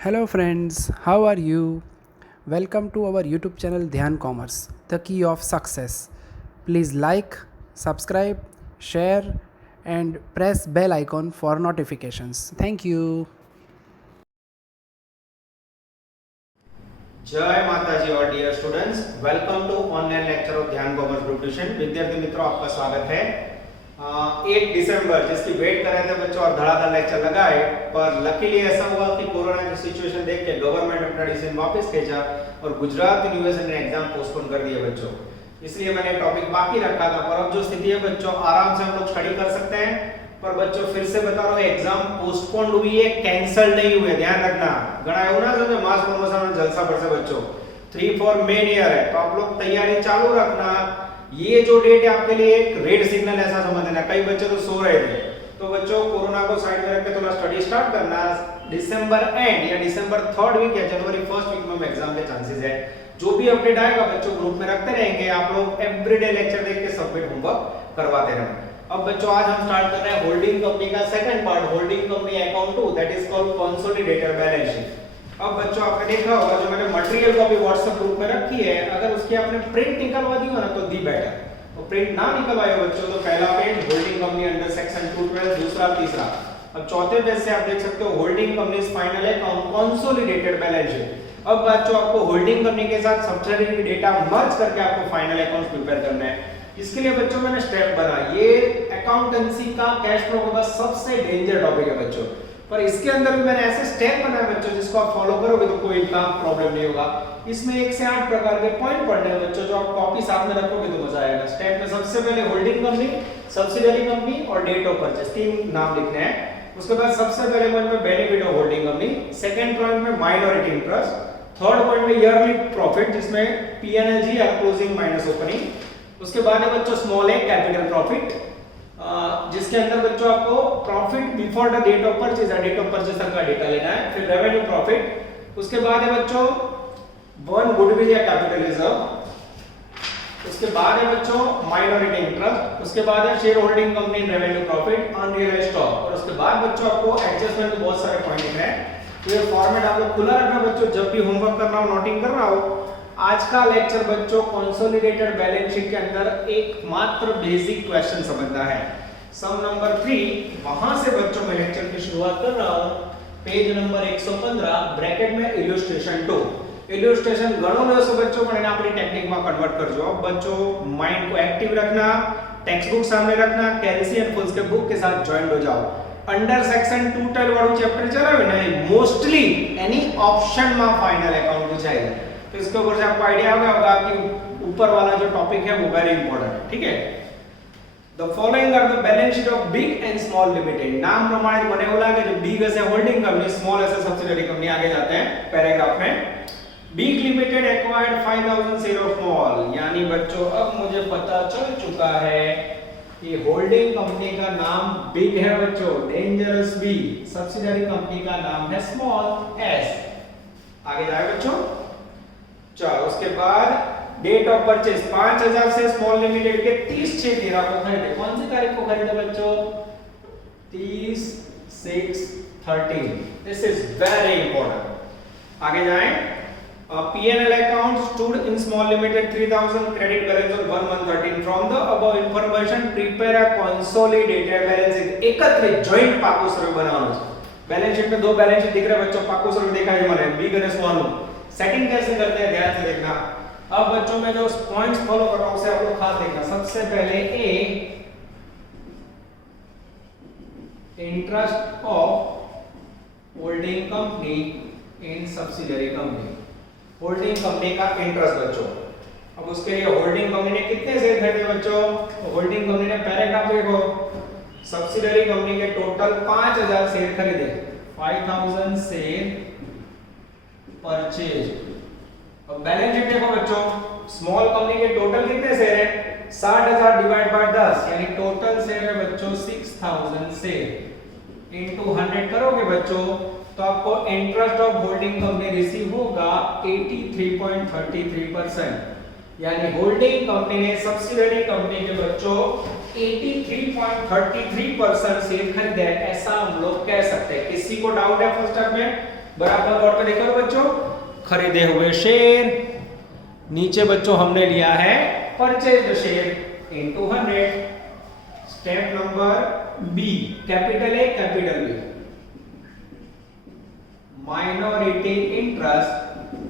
Hello friends, how are you? Welcome to our YouTube channel Dhyan Commerce, the key of success. Please like, subscribe, share and press bell icon for notifications. Thank you. जय माताजी और dear students, welcome to online lecture of Dhyan commerce group tuition. विद्यार्थी मित्रों, आपका स्वागत है। 1 दिसंबर जिसकी wait कर रहे थे बच्चों और धड़ाधड़ लेक्चर लगाए, पर लकीली ऐसा हुआ कि कोरोना की सिचुएशन देख के गवर्नमेंट अपना डिसीजन वापस खींचा और गुजरात यूनिवर्सिटी ने एग्जाम पोस्टपोन कर दिए बच्चों। इसलिए मैंने टॉपिक बाकी रखा था, पर अब जो स्थिति है बच्चों, आराम से हम लोग स्टडी कर सकते हैं। पर बच्चों फिर से बता रहा हूं, एग्जाम पोस्टपोन्ड हुई है, कैंसिल नहीं हुए, ध्यान रखना। घણા એવું ના સમજે માસ પ્રમોશન જલસા પડશે बच्चों। 3-4 मेन ईयर है, तो आप लोग तैयारी चालू रखना। ये जो डेट है आपके लिए एक रेड सिग्नल ऐसा समझ लेना। कई बच्चे तो सो रहे थे, तो बच्चों कोरोना को साइड में रख के थोड़ा स्टडी स्टार्ट करना। दिसंबर एंड या दिसंबर 3rd वीक या जनवरी 1st वीक में एग्जाम के चांसेस है। जो भी अपडेट आएगा बच्चों ग्रुप में रखते रहेंगे। आप लोग एवरीडे लेक्चर देख के सबमिट होमवर्क करवाते रहेंगे। अब बच्चों आज हम स्टार्ट कर रहे हैं होल्डिंग कंपनी का second part, holding company account 2, that is called consolidated balance sheet. अब बच्चों आपने देखा होगा, जो मैंने मटेरियल कॉपी व्हाट्सएप ग्रुप में रखी है, अगर उसकी आपने प्रिंट निकलवा दी हो ना तो दी बेटर। तो प्रिंट ना निकलवाए हो बच्चों तो पहला page holding company under section 212, दूसरा तीसरा। अब चौथे पेज से आप देख सकते हो holding companies final account consolidated balance sheet. अब बच्चों आपको होल्डिंग कंपनी के साथ सब्सिडियरी डेटा मर्ज करके आपको फाइनल अकाउंट प्रिपेयर करना है। इसके लिए बच्चों मैंने स्टेप बनाया। ये अकाउंटेंसी का कैश फ्लो का सबसे डेंजर टॉपिक है बच्चों, पर इसके अंदर भी मैंने ऐसे स्टेप बनाए बच्चों जिसको आप फॉलो करोगे तो कोई काम प्रॉब्लम नहीं होगा। इसमें 1 से 8 प्रकार के पॉइंट पढ़ने हैं बच्चों, जो आप कॉपी साथ में रखोगे तो मजा आएगा। स्टेप में सबसे पहले होल्डिंग कंपनी, सब्सिडियरी कंपनी और डेट ऑफ परचेज, 3 नाम लिखने हैं। उसके बाद सबसे पहले पॉइंट में benefit of holding company, second point में माइनॉरिटी इंटरेस्ट, थर्ड पॉइंट में ईयरली प्रॉफिट जिसमें पीएनएल या क्लोजिंग माइनस ओपनिंग। उसके बाद है बच्चों स्मॉल ए कैपिटल प्रॉफिट, जिसके अंदर बच्चों आपको profit before the date of purchase या डेट ऑफ परचेज तक का डेटा लेना है। फिर रेवेन्यू प्रॉफिट, उसके बाद है बच्चों वन गुडविल या कैपिटल रिजर्व, उसके बाद है बच्चों माइनॉरिटी इंटरेस्ट, उसके बाद है share holding company revenue profit, unrealised stock, और उसके बाद बच्चों आपको एडजस्टमेंट के बहुत सारे पॉइंट हैं। तो ये फॉर्मेट आप लोग खुला रखना बच्चों, जब भी होमवर्क करना हो, नोटिंग करना हो। आज का लेक्चर बच्चों कंसोलिडेटेड बैलेंस शीट के अंदर एकमात्र बेसिक क्वेश्चन समझना है, सम नंबर 3। वहां से बच्चों मैं लेक्चर की शुरुआत कर रहा हूं। पेज नंबर 115 ब्रैकेट में इलस्ट्रेशन 2। इलस्ट्रेशन घणो लेशो बच्चों, पण एना आपणी टेक्निक में कन्वर्ट करजो। अब बच्चों माइंड को एक्टिव रखना, टेक्स्ट बुक सामने रखना, कैलसी एंड फुल्स के बुक के साथ ज्वाइन हो जाओ। अंडर सेक्शन 212 वाળું चैप्टर चलावे ने मोस्टली एनी ऑप्शन में फाइनल अकाउंट पूछाएगा, तो इसके ऊपर से आपको आइडिया आ गया होगा कि ऊपर वाला जो टॉपिक है वो वेरी इंपॉर्टेंट है। ठीक है, the following are the balance sheet of big and small limited. नाम प्रमाणे મને એવું લાગે जो बिग ऐसे होल्डिंग कंपनी, स्मॉल ऐसे सब्सिडियरी कंपनी। आगे जाते हैं पैराग्राफ में। Big limited acquired 5000 share of small, यानी बच्चों अब मुझे पता चल चुका है कि होल्डिंग कंपनी का नाम बिग है बच्चों, डेंजरस बी। सब्सिडियरी कंपनी का नाम है स्मॉल एस। आगे जाए बच्चों, चलो उसके बाद डेट ऑफ परचेज 5000 से स्मॉल लिमिटेड के 30/6/13 को खरीदे। कौन सी तारीख को खरीदे बच्चों? 30/6/13। This is very important. आगे जाएं। P&L account stood in small limited 3000 credit balance on 1/1/13 from the above information prepare a consolidated balance sheet। एकत्रित जॉइंट पाकू सर्वे बनावવાનો છે। बैलेंस शीट में 2 बैलेंस शीट दिख रहे बच्चों, पाकू सर्वे दिखाई है મને, बिग और स्मॉल। सेटिंग कैसे करते हैं ध्यान से देखना। अब बच्चों में जो पॉइंट्स फॉलो कर रहा हूं उसे आप लोग खास देखना। सबसे पहले a interest of holding company in subsidiary company, holding company का इंटरेस्ट बच्चों। अब उसके लिए होल्डिंग कंपनी ने कितने शेयर खरीदे बच्चों? होल्डिंग कंपनी ने पैराग्राफ देखो, सब्सिडियरी कंपनी के टोटल 5000 शेयर खरीदे, 5000 शेयर परचेज। अब बैलेंस शीट देखो बच्चों, स्मॉल कंपनी के टोटल कितने शेयर है? 60000 डिवाइड बाय 10, यानी टोटल शेयर है बच्चों 6000 शेयर इनटू 100 करोगे बच्चों तो आपको interest of holding company receive होगा 83.33%, यानी होल्डिंग कंपनी ने सब्सिडियरी कंपनी के बच्चों 83.33% शेयर खरीदे, ऐसा हम लोग कह सकते हैं। किसी को डाउट है फर्स्ट स्टेप में? बराबर बोर्ड पे देखो तो बच्चों, खरीदे हुए शेयर, नीचे बच्चों हमने लिया है purchased share into 100। Step number B, capital A capital B, minority interest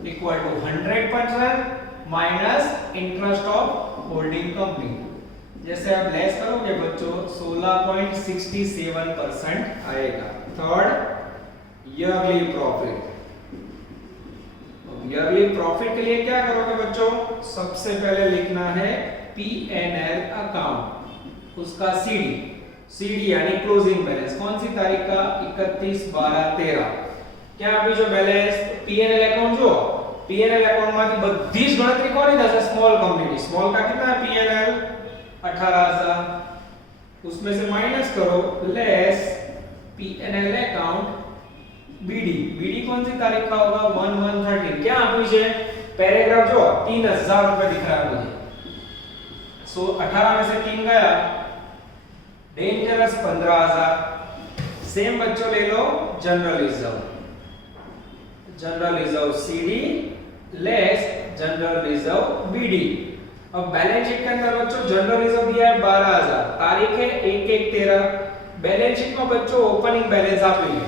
equal to 100% minus interest of holding company. जैसे आप लेस करोगे बच्चों 16.67% आएगा। Third, yearly profit. Yearly profit के लिए क्या करोगे बच्चों, सबसे पहले लिखना है P&L अकाउंट, उसका सीडी यानी क्लोजिंग बैलेंस, कौन सी तारीख का, 31/12/13। क्या अभी जो बैलेंस P&L अकाउंट, जो P&L अकाउंट में बધી જ ગણતરી કોની થશે, સ્મોલ કંપનીની। સ્મોલ का कितना है P&L 18,000, उसमें से माइनस करो लेस P&L अकाउंट बीडी कौन सी तारीख का होगा, 1/1/13। क्या आप है पैराग्राफ जो 3000 रुपए दिख रहा है मुझे, सो 18 में से 3 गया, डेंजरस 15,000। सेम बच्चों ले लो general reserve CD less general reserve BD. अब बैलेंस शीट के अंदर बच्चों जनरल रिजर्व दिया है 12,000, तारीख है 1/1/13। बैलेंस शीट में बच्चों ओपनिंग बैलेंस आप लीजिए।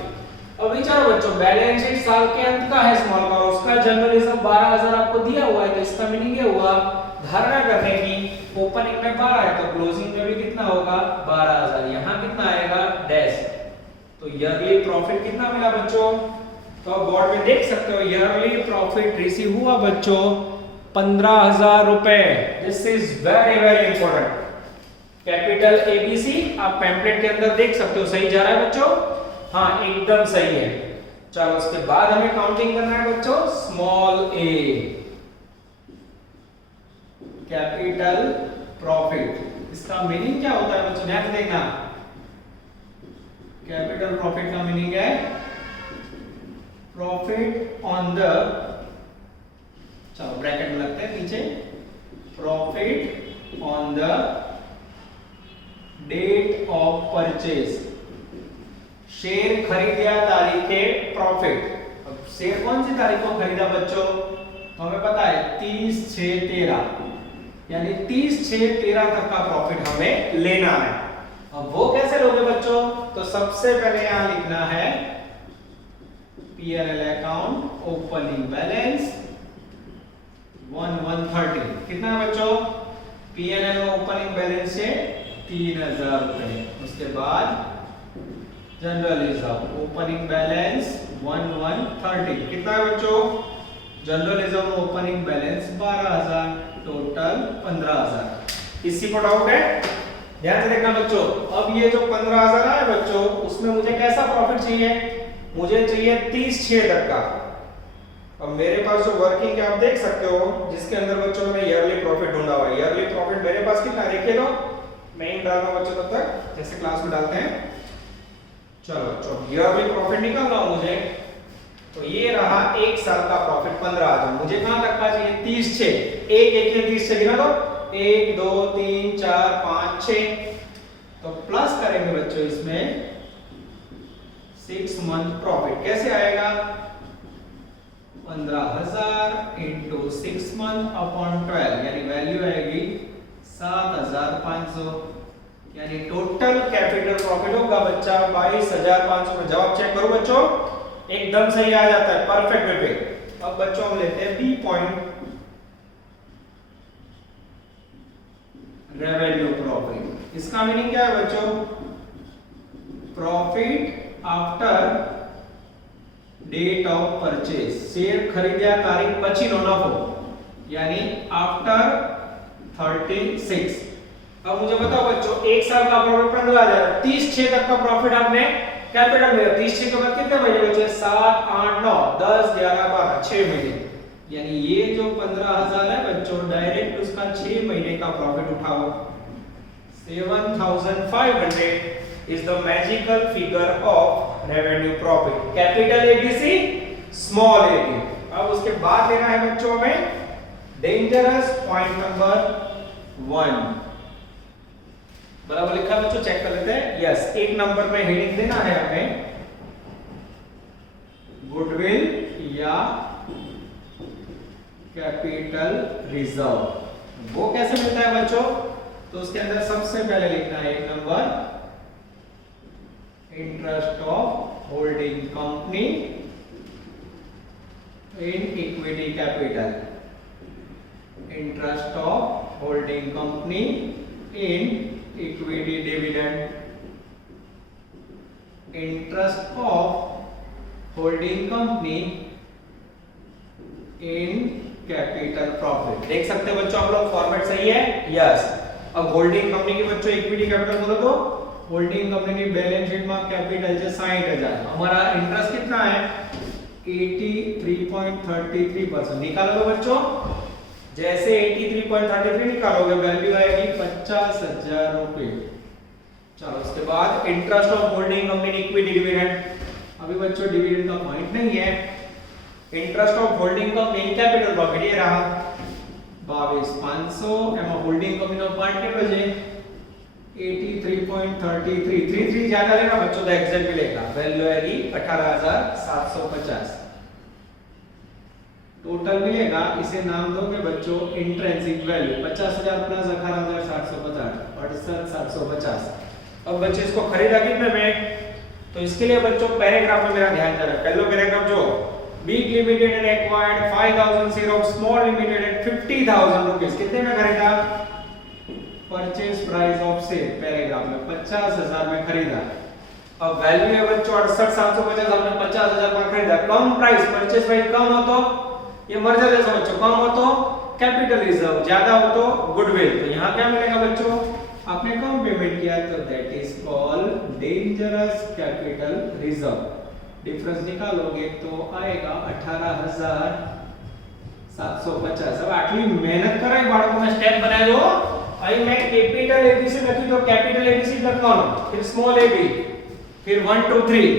अब विचारो बच्चों, बैलेंस शीट साल के अंत का है स्मॉल का, उसका जनरल रिजर्व 12,000 आपको दिया हुआ है, तो इसका मीनिंग ये हुआ धारणा करने की, ओपनिंग में 12 है तो क्लोजिंग में भी कितना होगा 12,000। यहाँ कितना आएगा डैश, तो ईयरली प्रॉफिट कितना मिला बच्चों, तो आप बोर्ड में देख सकते हो ईयरली प्रॉफिट रिसीव हुआ बच्चों 15,000 रुपए। This is very very important. Capital ABC आप पैम्पलेट के अंदर देख सकते हो, सही जा रहा है बच्चों, हाँ एकदम सही है। चलो उसके बाद हमें काउंटिंग करना है बच्चों, स्मॉल a कैपिटल प्रॉफिट। इसका मीनिंग क्या होता है बच्चों, ध्यान से देखना। कैपिटल प्रॉफिट का मीनिंग है प्रॉफिट ऑन द, चलो ब्रैकेट में लगते हैं नीचे, profit on the date of purchase, share खरीदा तारीख के प्रॉफिट। अब शेयर कौन सी तारीख को खरीदा बच्चों, तो हमें पता है 30/6/13, यानी 30/6/13 तक का प्रॉफिट हमें लेना है। अब वो कैसे लोगे बच्चों, तो सबसे पहले यहां लिखना है P&L अकाउंट ओपनिंग बैलेंस 1/1/13। कितना है बच्चों, P&L में ओपनिंग बैलेंस है 3,000 रुपए। उसके बाद जनरल रिजर्व ओपनिंग बैलेंस 1/1/13, कितना है बच्चों, जनरल रिजर्व में ओपनिंग बैलेंस 12,000, टोटल 15,000। इसी को डाउट है, ध्यान से देखना बच्चों। अब ये जो 15,000 है बच्चों, उसमें मुझे कैसा प्रॉफिट चाहिए, मुझे चाहिए 30/6 तक का। अब मेरे पास जो वर्किंग है आप देख सकते हो, जिसके अंदर बच्चों ने ईयरली प्रॉफिट ढूंढा हुआ है। ईयरली प्रॉफिट मेरे पास कितना देखिए, तो मैं ही डालना बच्चों तब तक जैसे क्लास में डालते हैं। चलो बच्चों ईयरली प्रॉफिट निकालना हो मुझे, तो ये रहा एक साल का प्रॉफिट 15,000। मुझे कहां तक का चाहिए, 30/6, एक 30/6 गिना दो, 1 2 3 4 5 6, तो प्लस करेंगे बच्चों इसमें 6 मंथ प्रॉफिट। कैसे आएगा, 15,000 इंटू 6 मंथ अपॉन 12, यानी वैल्यू आएगी 7,500, यानी टोटल कैपिटल प्रॉफिट होगा बच्चा 22,500। जवाब चेक करो बच्चों, एकदम सही आ जाता है, परफेक्ट वे पे। अब बच्चों हम लेते हैं बी पॉइंट, रेवेन्यू प्रॉफिट। इसका मीनिंग क्या है बच्चों, profit after date of purchase, share खरीद्या तारीख पछीनो नफो, यानी आफ्टर 36। अब मुझे बताओ बच्चों, एक साल का प्रॉफिट 15,000, 30/6 तक का प्रॉफिट आपने कैपिटल में, 30/6 के बाद कितने महीने बचे, 7 8 9 10 11 12 6 महीने, यानी ये जो 15,000 है बच्चों, डायरेक्ट उसका 6 महीने का प्रॉफिट उठाओ। 7,500 is the magical figure of revenue profit, capital ABC small a b। अब उसके बाद लेना है बच्चों में डेंजरस पॉइंट नंबर 1, बराबर लिखा है बच्चों, चेक कर लेते हैं। यस, एक नंबर में हेडिंग देना है हमें गुडविल या कैपिटल रिजर्व। वो कैसे मिलता है बच्चों? तो उसके अंदर सबसे पहले लिखना है 1 number, interest of holding company in equity capital. Interest of holding company in equity dividend. Interest of holding company in capital profit. देख सकते हो बच्चों आप लोग, फॉर्मेट सही है? यस। अब होल्डिंग कंपनी की बच्चों इक्विटी कैपिटल बोलो तो होल्डिंग कंपनी की बैलेंस शीट में कैपिटल है 60,000। हमारा इंटरेस्ट कितना है? 83.33%। निकालो तो बच्चों, जैसे 83.33 निकालोगे वैल्यू आएगी 50,000 रुपए। चलो उसके बाद interest of holding company equity dividend. अभी बच्चों डिविडेंड का पॉइंट नहीं है। Interest of holding company capital profit ये रहा 22,500 एम होल्डिंग कंपनी નો પાર્ટ કેટલો છે 83.33 33 ज्यादा लेना बच्चों तो एग्जैक्ट मिलेगा। वैल्यू आएगी 18,750 टोटल मिलेगा। इसे नाम दोगे बच्चों इंट्रिंसिक वैल्यू 50,000 प्लस 18,750 68,750। अब बच्चे इसको खरीदा कितने में? तो इसके लिए बच्चों पैराग्राफ में मेरा ध्यान देना। पहला पैराग्राफ जो big limited and acquired 5,000 share of small limited at 50,000 rupees. कितने में खरीदा? Purchase price of sale paragraph में 50,000 में खरीदा। अब वैल्यू है बच्चों 68,750 आपने 50,000 में खरीदा। कम प्राइस परचेज प्राइस कम हो तो ये मर्जर जैसा बच्चों, कम हो तो कैपिटल रिजर्व, ज्यादा हो तो गुडविल। तो यहाँ क्या मिलेगा बच्चों? आपने कम पेमेंट किया तो that is called dangerous capital reserve. Difference निकालोगे तो आएगा 18,750। अब आटली मेहनत कराई बाळको में स्टेप बनाए दो। आई मैं कैपिटल एबीसी लखी तो कैपिटल एबीसी लखवानो, फिर स्मॉल एबी, फिर 1 2 3।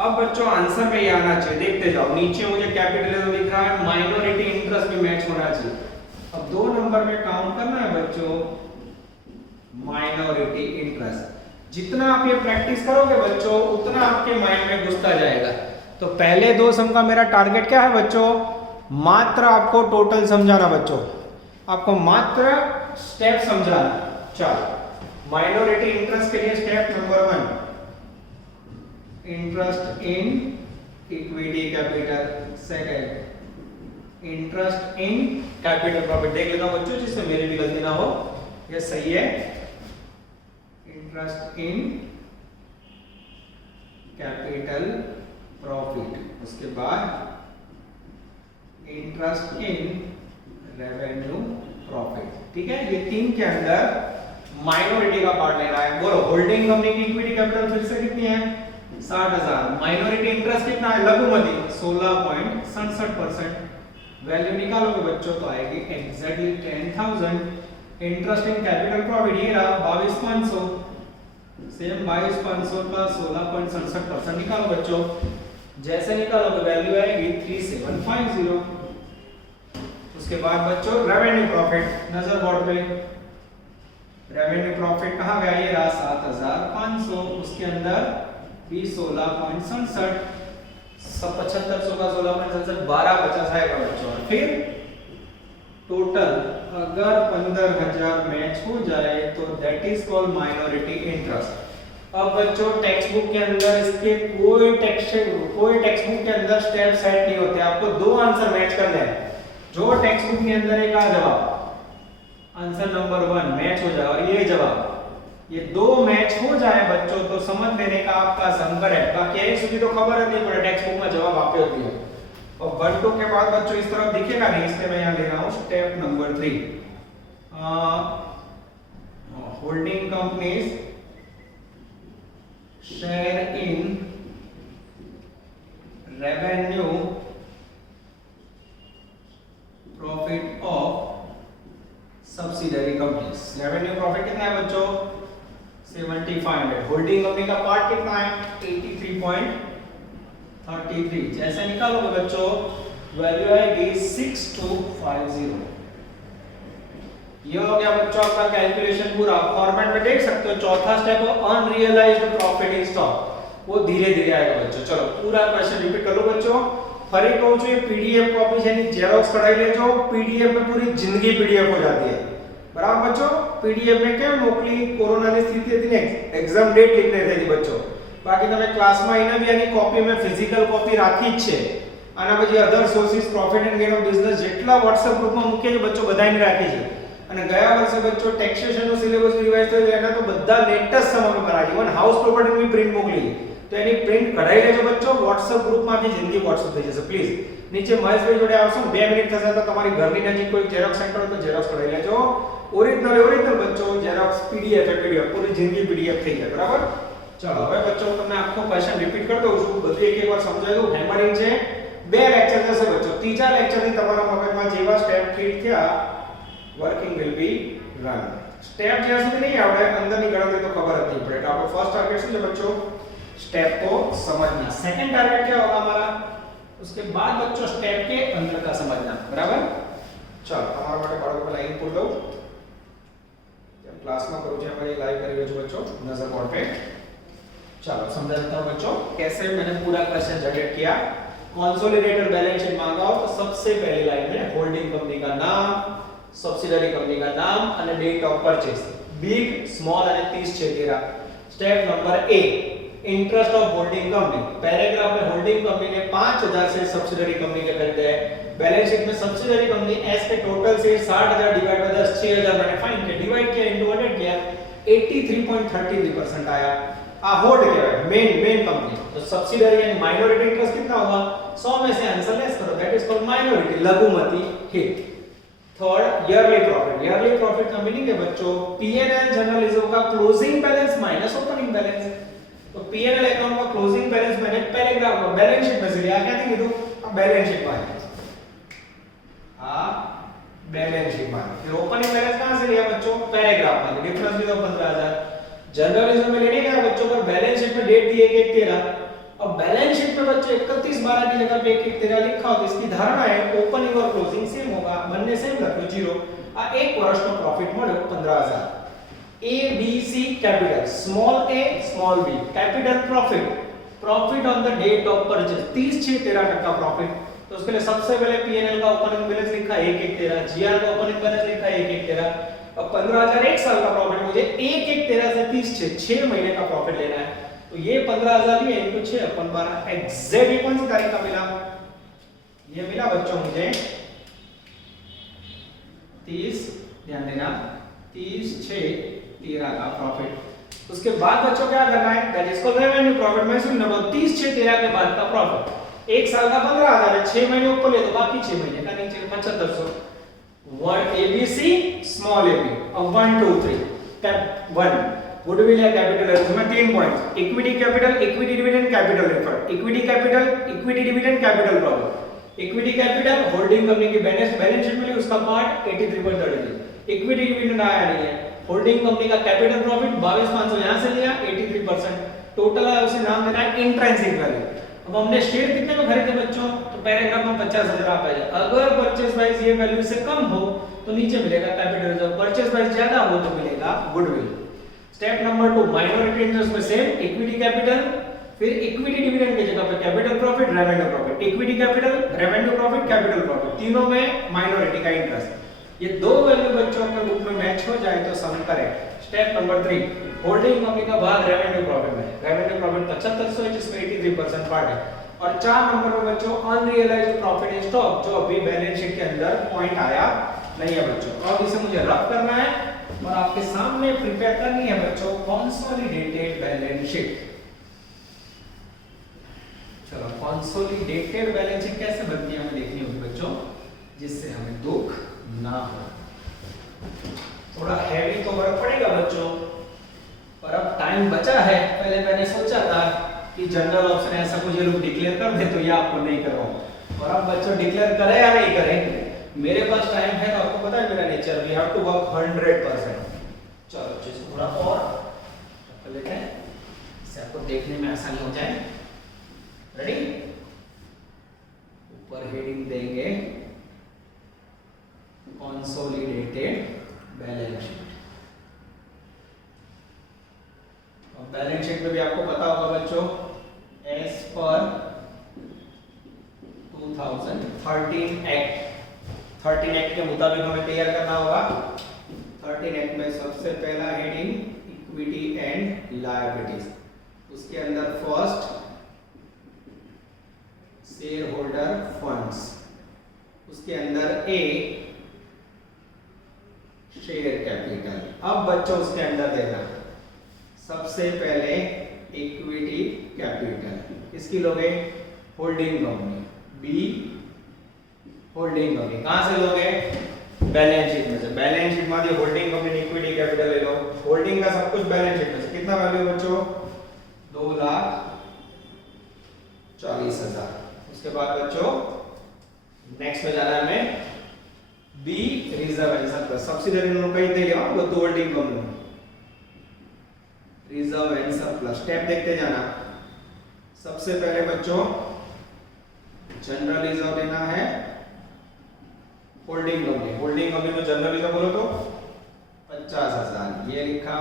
अब बच्चों आंसर में ये आना चाहिए, देखते जाओ। नीचे मुझे कैपिटल दिख रहा है, माइनॉरिटी इंटरेस्ट भी मैच होना चाहिए। अब 2 नंबर में काम करना है बच्चों माइनॉरिटी इंटरेस्ट। जितना आप ये प्रैक्टिस करोगे बच्चों उतना आपके माइंड में घुसता जाएगा। तो पहले 2 सम का मेरा टारगेट क्या है बच्चों? मात्र आपको टोटल समझाना बच्चों, आपको मात्र स्टेप समझाना। चलो माइनॉरिटी इंटरेस्ट के लिए step number 1 interest in equity capital. Second interest in capital profit. देख लेता हूं बच्चों जिससे मेरी भी गलती ना हो, ये सही है। Interest in capital profit. उसके बाद इंटरेस्ट इन रेवेन्यू प्रॉफिट। ठीक है, ये 3 के अंदर माइनॉरिटी का पार्ट ले रहा है। बोलो होल्डिंग कंपनी की इक्विटी कैपिटल फिर से कितनी है? 60,000। माइनॉरिटी इंटरेस्ट कितना है? लघुमती 16.67%। वैल्यू निकालोगे बच्चों तो आएगी exactly 10,000। Interest in capital profit ये रहा 22,500। सेम 22,500 का 16.67% निकालो बच्चों। जैसे निकालोगे वैल्यू आएगी 3750। उसके बाद बच्चों रेवेन्यू प्रॉफिट, नजर बोर्ड पे। रेवेन्यू प्रॉफिट कहां गया? ये रहा 7,500। उसके अंदर भी 16.67, 7500 का 16.67 1250 आएगा बच्चों। फिर टोटल अगर 15,000 मैच हो जाए तो that is called minority interest. अब बच्चों टेक्स्ट बुक के अंदर इसके कोई टेक्स्ट बुक के अंदर स्टेप सेट नहीं होते। आपको 2 आंसर मैच करने हैं। जो टेक्स्ट बुक के अंदर एक जवाब आंसर नंबर 1 मैच हो जाए और ये जवाब, ये 2 मैच हो जाए बच्चों तो समझ लेने का आपका संकर है। बाकी एक सुधी तो खबर नहीं पड़े टेक्स्ट बुक में जवाब आपे होती है। और 1 2 के बाद बच्चों इस तरफ दिखेगा नहीं, इसलिए मैं यहां ले रहा हूं step number 3 holding companies share in revenue profit of subsidiary companies. Revenue profit कितना है बच्चों? 7500। होल्डिंग कंपनी का पार्ट कितना है? 83.33। जैसे निकालोगे बच्चों वैल्यू आएगी 6250। ये हो गया बच्चों आपका कैलकुलेशन पूरा। फॉर्मेट में देख सकते हो चौथा स्टेप है अनरियलाइज्ड प्रॉफिट इन स्टॉक, वो धीरे धीरे आएगा बच्चों। चलो पूरा क्वेश्चन रिपीट कर लो बच्चों। ફરી કહું છું, એ પીડીએફ કોપી છે એની ઝેરોક્સ કઢાઈ લેજો. પીડીએફ में पूरी जिंदगी पीडीएफ हो जाती है. बराबर बच्चों. पीडीएफ में क्या मोकली कोरोना ની સ્થિતિ હતી ને, એક્ઝામ ડેટ लिखने थी बच्चों. बाकी તમે ક્લાસમાં આવીને બી આની કોપી મેં ફિઝિકલ કોપી રાખી જ છે. આના પછી other sources profit and gain of business જેટલા WhatsApp ગ્રુપમાં મૂકે છે બચ્ચો બધાને રાખી છે. અને ગયા વર્ષે બચ્ચો ટેક્સેશન નો સિલેબસ રિવાઇઝ થયો એના તો બધા લેટેસ્ટ સમ અમે કરાવી. ઇવન હાઉસ પ્રોપર્ટી ની પ્રિન્ટ મોકલી, તો એની પ્રિન્ટ કઢાઈ લેજો બચ્ચો. WhatsApp ગ્રુપમાંથી જિંદગી WhatsApp થઈ જશે. પ્લીઝ નીચે મહેશભાઈ જોડે આવશો, 2 મિનિટ થશે તો તમારી ઘરની નજીક કોઈ ઝેરોક્સ સેન્ટર હોય તો ઝેરોક્સ કઢાઈ લેજો. ઓરિજિનલ બચ્ચો ઝેરોક્સ પીડીએફ है पीडीएफ पूरी जिंदगी पीडीएफ થઈ જાય. બરાબર. ચલો હવે બચ્ચો તમને આખો ક્વેશ્ચન રિપીટ કરી દઉં છું, બધું એક વાર સમજાવી દઉં. હેમરિંગ છે, 2 લેક્ચર થશે બચ્ચો. ત્રીજા લેક્ચર થી તમારા મગજમાં જેવા સ્ટેપ ફિટ થયા, working will be run. Step જ્યાં સુધી નહીં આવડે અંદરની ગણતરી તો ખબર જ નહીં પડે. તો આપણો ફર્સ્ટ ટાર્ગેટ શું છે બચ્ચો? स्टेप को समझना. सेकंड टारगेट क्या होगा हमारा? उसके बाद बच्चों स्टेप के अंदर का समझना. बराबर. चलो हमारा માટે બાળકો પહેલા ઇનપુટ દઉં. जब क्लास में करूं छे मैं लाइव કરી રહ્યો છું बच्चों नजर बोर्ड पे. चलो समझा देता हूं बच्चों कैसे मैंने पूरा क्वेश्चन जनरेट किया. कंसोलिडेटेड बैलेंस शीट मांगा हो तो सबसे पहली लाइन में होल्डिंग कंपनी का नाम, सब्सिडियरी कंपनी का नाम અને date of purchase, big small અને 30 છે तेरा. Step number A, interest of holding company. Paragraph में होल्डिंग कंपनी ने 5000 से सब्सिडियरी कंपनी के खरीदे हैं. बैलेंस शीट में सब्सिडियरी कंपनी एस के टोटल से 60000 डिवाइड बाय 10 6000 मैंने फाइन किया, डिवाइड किया इनटू 100 किया, 83.33% आया. आ होल्ड क्या है? Main company. तो सब्सिडियरी यानी माइनॉरिटी इंटरेस्ट कितना होगा? 100 में से आंसर लेस करो, दैट इज कॉल्ड माइनॉरिटी, लघुमती हित. Third, yearly profit. Yearly profit का मीनिंग है बच्चों पीएनएल जर्नलिज्म का closing balance minus opening balance. तो पीएनएल अकाउंट का क्लोजिंग बैलेंस मैंने पैराग्राफ में बैलेंस शीट में से लिया. क्या थी कीधું? આ बैलेंस शीट में. हां बैलेंस शीट में. फिर ओपनिंग बैलेंस कहां से लिया बच्चों? पैराग्राफ में. डिफरेंस भी तो 15000. जर्नलिज्म में लेने गया बच्चों पर बैलेंस शीट में डेट दी है 1/13. अब बैलेंस शीट में बच्चों 31/12 की जगह पे 1/13 लिखा हो तो इसकी धारणा है ओपनिंग और क्लोजिंग सेम होगा, बनने सेम रखो 0. आ एक वर्ष का प्रॉफिट મળ્યો 15000. A B C capital, small a small b, capital profit on the date of purchase 30-13% profit. तो उसके लिए सबसे पहले P&L का ओपनिंग बैलेंस लिखा 1/13, GR का ओपनिंग बैलेंस लिखा 1/13. अब 15000 एक साल का प्रॉफिट, मुझे 1/13 से 30 6 महीने का प्रॉफिट लेना है. तो ये 15000 ही है इनटू 6 अपन 12. एग्जैक्टली कौन सी तारीख का मिला? ये मिला बच्चों मुझे 30, ध्यान देना 30/6/13 का प्रॉफिट. उसके बाद बच्चों क्या करना है? That is called revenue profit. मैं सुन लो 30/6/13 के बाद का प्रॉफिट. एक साल का 15000 है, 6 महीने ऊपर ले तो बाकी 6 महीने का नीचे 7500. 1 ABC स्मॉल ab. अब 1 2 3 स्टेप 1 गुडविल या कैपिटल है उसमें 3 points. Equity capital, equity dividend, capital referred. Equity capital, equity dividend, capital profit. Equity capital holding company की बैलेंस शीट में ली, उसका पार्ट 83.33. इक्विटी डिविडेंड आया नहीं है. होल्डिंग कंपनी का कैपिटल प्रॉफिट 22500 यहां से लिया 83%. टोटल है उसे नाम देना है इंट्रिंसिक वैल्यू. अब हमने शेयर कितने में खरीदे बच्चों? तो पैराग्राफ में 50000 आ जाएगा. अगर परचेज प्राइस ये वैल्यू से कम हो तो नीचे मिलेगा कैपिटल रिजर्व, परचेज प्राइस ज्यादा हो तो मिलेगा goodwill. Step number 2, minority interest में सेम इक्विटी कैपिटल, फिर इक्विटी डिविडेंड की जगह पे capital profit, revenue profit. Equity capital, revenue profit, capital profit, तीनों में माइनॉरिटी का इंटरेस्ट. ये दो वैल्यू बच्चों अपने बुक में मैच हो जाए तो sum correct. Step number 3, holding company का भाग रेवेन्यू प्रॉफिट में. रेवेन्यू प्रॉफिट 7500 है जिसमें 83% पार्ट है. और 4 नंबर में बच्चों अनरियलाइज्ड प्रॉफिट इन स्टॉक, जो अभी बैलेंस शीट के अंदर पॉइंट आया नहीं है बच्चों. अब इसे मुझे रफ करना है और आपके सामने प्रिपेयर करनी है बच्चों कंसोलिडेटेड बैलेंस शीट. चलो कंसोलिडेटेड बैलेंस शीट कैसे बनती है हमें देखनी होगी बच्चों, जिससे हमें दुख ना हो. थोड़ा हैवी तो वर्क पड़ेगा बच्चों, पर अब टाइम बचा है. पहले मैंने सोचा था कि जनरल ऑप्शन ऐसा कुछ ये लोग डिक्लेयर कर दे तो ये आपको नहीं करवाऊं, और अब बच्चों डिक्लेयर करें या नहीं करें, मेरे पास टाइम है तो आपको पता है मेरा nature, we have to work 100%. चलो चीज़ थोड़ा और कर लेते हैं, इससे आपको देखने में आसानी हो जाए. रेडी? ऊपर हेडिंग देंगे कंसोलिडेटेड बैलेंस शीट. और बैलेंस शीट में भी आपको पता होगा बच्चों एज पर 2022 2013 एक्ट 13 एक्ट के मुताबिक हमें तैयार करना होगा। 13 एक्ट में सबसे पहला हेडिंग इक्विटी एंड लायबिलिटीज, उसके अंदर फर्स्ट शेयर होल्डर फंड्स, उसके अंदर ए शेयर कैपिटल। अब बच्चों उसके अंदर देखना, सबसे पहले इक्विटी कैपिटल किसकी लोगे? Holding company, B holding company. कहां से लोगे? बैलेंस शीट में से। बैलेंस शीट में होल्डिंग कंपनी इक्विटी कैपिटल ले लो। होल्डिंग का सब कुछ बैलेंस शीट में से। कितना वैल्यू बच्चों? 2,40,000। उसके बाद बच्चों नेक्स्ट में जाना है हमें B reserve and surplus. Subsidiary उन्होंने कहीं दे लिया वो तो holding company reserve and surplus. Step देखते जाना। सबसे पहले बच्चों जनरल रिजर्व लेना है होल्डिंग कंपनी। होल्डिंग कंपनी में जनरल रिजर्व बोलो तो 50,000 ये लिखा।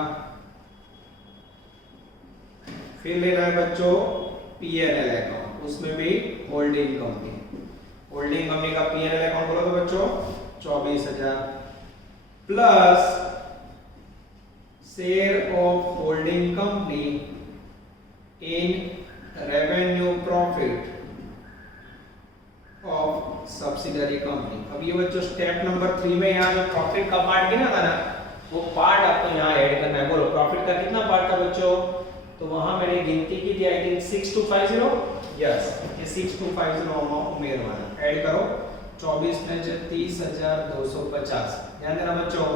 फिर लेना है बच्चों पीएनएल अकाउंट, उसमें भी होल्डिंग कंपनी। होल्डिंग कंपनी का पीएनएल अकाउंट बोलो तो बच्चों 24,000 plus share of holding company in revenue profit of subsidiary company. अब ये बच्चों स्टेप नंबर 3 में यहाँ जो प्रॉफिट का पार्ट गिना था ना, वो पार्ट आपको यहाँ ऐड करना है। बोलो प्रॉफिट का कितना पार्ट था बच्चों? तो वहां मैंने गिनती की थी आई थिंक 6250। यस, ये 6250 उमेरवाना ऐड करो। 24 में 30,250। ध्यान देना बच्चों,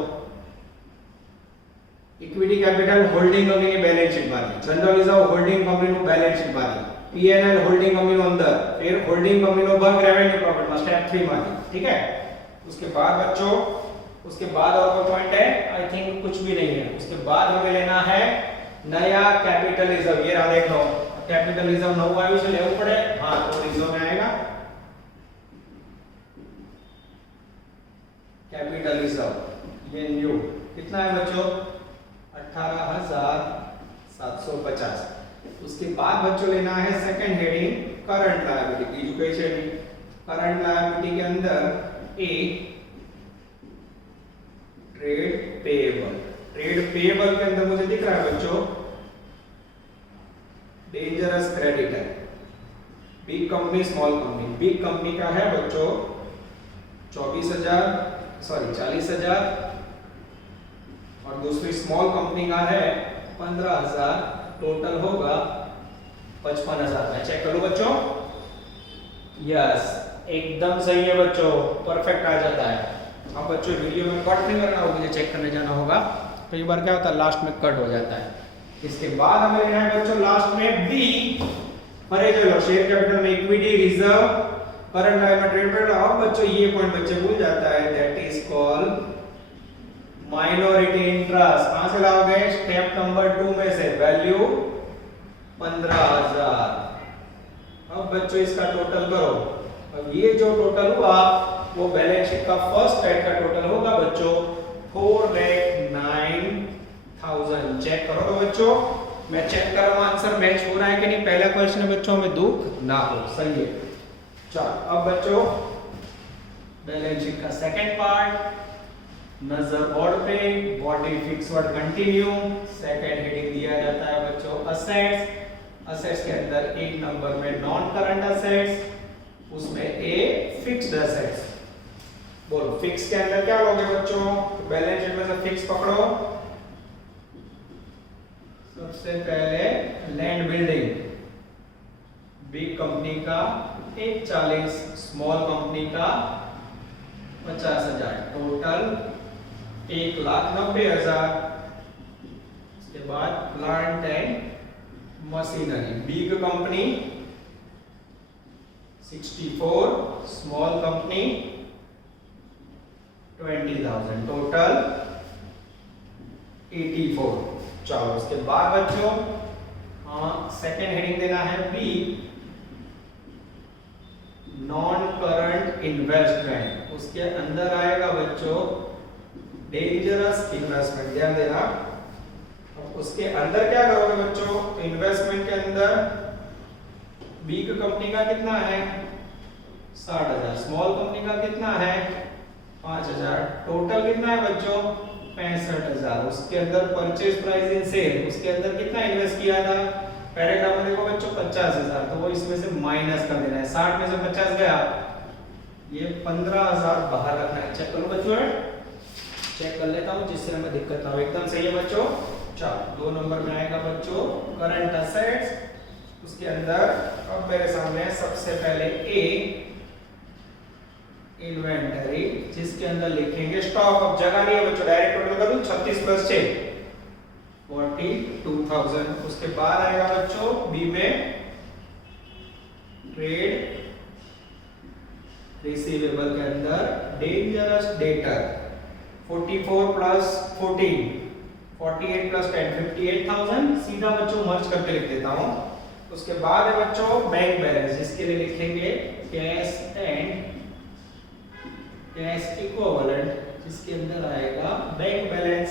इक्विटी कैपिटल होल्डिंग कंपनी की बैलेंस शीट मारी, जनरल रिजर्व होल्डिंग कंपनी નું बैलेंस शीट મારી, પીએનએલ હોલ્ડિંગ કંપની નું અંદર, फिर होल्डिंग कंपनी નો ભાગ રેवेन्यू प्रॉफिट માં स्टेप 3 मारी। ठीक है, उसके बाद बच्चों उसके बाद और कोई पॉइंट है? आई थिंक कुछ भी नहीं है। उसके बाद हमें लेना है नया कैपिटल रिजर्व। ये रहा देख लो, कैपिटल रिजर्व नવું આવ્યું છે લેવું પડે। हां, तो रिजर्व में आएगा कैपिटल रिजर्व। ये न्यू कितना है बच्चों? 18,750। उसके बाद बच्चों लेना है second heading current liability. Biju कई છે करंट लायबिलिटी के अंदर ए ट्रेड पेएबल। ट्रेड पेएबल के अंदर मुझे दिख रहा है बच्चों dangerous creditor. Big company small company. Big company का है बच्चों 40,000 और दूसरी स्मॉल कंपनी का है 15,000। टोटल होगा 55,000 का। चेक करो बच्चों। यस, एकदम सही है बच्चों, परफेक्ट आ जाता है। अब बच्चों वीडियो में कट नहीं करना होगा, मुझे चेक करने जाना होगा। कई बार क्या होता है लास्ट में कट हो जाता है। इसके बाद हमें लेना है बच्चों लास्ट में बी परे चलो शेयर कैपिटल में equity reserve current liability trade payable. अब बच्चों ये पॉइंट बच्चे भूल जाता है, that is called minority interest. कहां से लाओगे? स्टेप नंबर 2 में से। वैल्यू 15,000। अब बच्चों इसका टोटल करो। अब ये जो टोटल हुआ वो बैलेंस शीट का फर्स्ट हेड का टोटल होगा बच्चों 4,09,000। चेक करो तो बच्चों, मैं चेक कर रहा हूं आंसर मैच हो रहा है कि नहीं। पहला क्वेश्चन है बच्चों, हमें दुख ना हो। सही है। चलो अब बच्चों बैलेंस शीट का सेकंड पार्ट, नजर बोर्ड पे, body fix word continue. Second heading दिया जाता है बच्चों असेट्स। असेट्स के अंदर एक नंबर में नॉन करंट असेट्स, उसमें ए फिक्स्ड असेट्स। बोलो फिक्स के अंदर क्या लोगे बच्चों? बैलेंस शीट में से फिक्स पकड़ो। सबसे पहले लैंड बिल्डिंग, बिग कंपनी का 140, स्मॉल कंपनी का 50,000। टोटल 1,90,000। उसके बाद plant and machinery, big company 64, small company 20,000। Total 84। चलो उसके बाद बच्चों सेकेंड हेडिंग देना है बी नॉन करंट इन्वेस्टमेंट। उसके अंदर आएगा बच्चों डेंजरस इन्वेस्टमेंट। ध्यान देना। अब उसके अंदर क्या करोगे बच्चों? इन्वेस्टमेंट के अंदर बिग कंपनी का कितना है 60,000। स्मॉल कंपनी का कितना है 5,000। टोटल कितना है बच्चों 65,000। उसके अंदर परचेज प्राइस इन सेल, उसके अंदर कितना इन्वेस्ट किया था पैराग्राफ में देखो बच्चों 50,000, तो वो इसमें से माइनस कर देना है। 60 में से 50 गया, ये 15,000 बाहर रखना है। चेक करो बच्चों, चेक कर लेता हूं जिससे हमें दिक्कत ना हो। एकदम सही है बच्चों। चलो 2 नंबर में आएगा बच्चों करंट असेट्स। उसके अंदर अब मेरे सामने है सबसे पहले ए इन्वेंटरी, जिसके अंदर लिखेंगे स्टॉक। अब जगह नहीं है बच्चों, डायरेक्ट टोटल करूं 36 प्लस 6 42,000। उसके बाद आएगा बच्चों बी में ट्रेड रिसीवेबल के अंदर डेंजरस डेटर 44 प्लस 14 48 प्लस 10 58,000। सीधा बच्चों मर्ज करके लिख देता हूं। उसके बाद है बच्चों बैंक बैलेंस, जिसके लिए लिखेंगे कैश एंड कैश इक्विवेलेंट, जिसके अंदर आएगा बैंक बैलेंस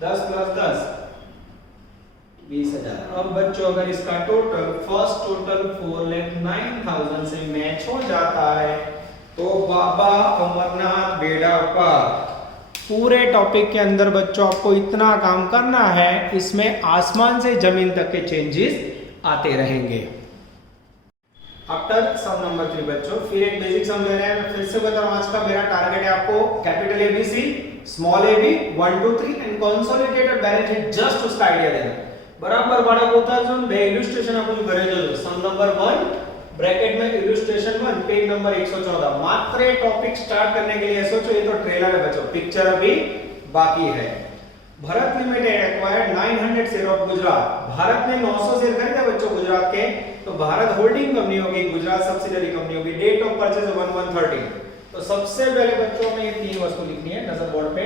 10 प्लस 10 20,000। अब बच्चों अगर इसका टोटल फर्स्ट टोटल 4,09,000 से मैच हो जाता है तो बाबा अमरनाथ बेड़ा पार। पूरे टॉपिक के अंदर बच्चों आपको इतना काम करना है, इसमें आसमान से जमीन तक के चेंजेस आते रहेंगे। आफ्टर सम नंबर 3 बच्चों फिर एक बेसिक सम ले रहे हैं। मैं फिर से बता रहा हूं, आज का मेरा टारगेट है आपको capital ABC small AB 1 2 3 and consolidated balance sheet, just उसका आइडिया देना। बराबर बाळक होता जो बे इलस्ट्रेशन आपण घरे जो सम नंबर 1 ब्रैकेट में इलस्ट्रेशन 1 पेज नंबर 114। मात्र टॉपिक स्टार्ट करने के लिए सोचो, ये तो ट्रेलर है बच्चों, पिक्चर अभी बाकी है। Bharat limited acquired 900 share of Gujarat. Bharat ने 900 शेयर खरीदे बच्चों गुजरात के, तो भारत होल्डिंग कंपनी होगी, गुजरात सब्सिडियरी कंपनी होगी। Date of purchase 11/13। तो सबसे पहले बच्चों में ये 3 वस्तु लिखनी है नजर बोर्ड पे।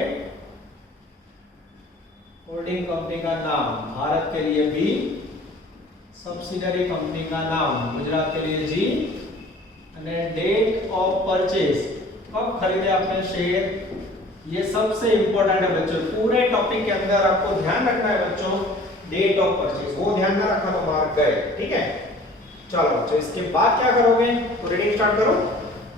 होल्डिंग कंपनी का नाम भारत के लिए बी, सब्सिडियरी कंपनी का नाम गुजरात के लिए जी, और डेट ऑफ परचेज कब खरीदे आपने शेयर, ये सबसे इंपॉर्टेंट है बच्चों। पूरे टॉपिक के अंदर आपको ध्यान रखना है बच्चों डेट ऑफ परचेज, वो ध्यान ना रखा तो मार्क गए, ठीक है। चलो बच्चों इसके बाद क्या करोगे, तो रीडिंग स्टार्ट करो।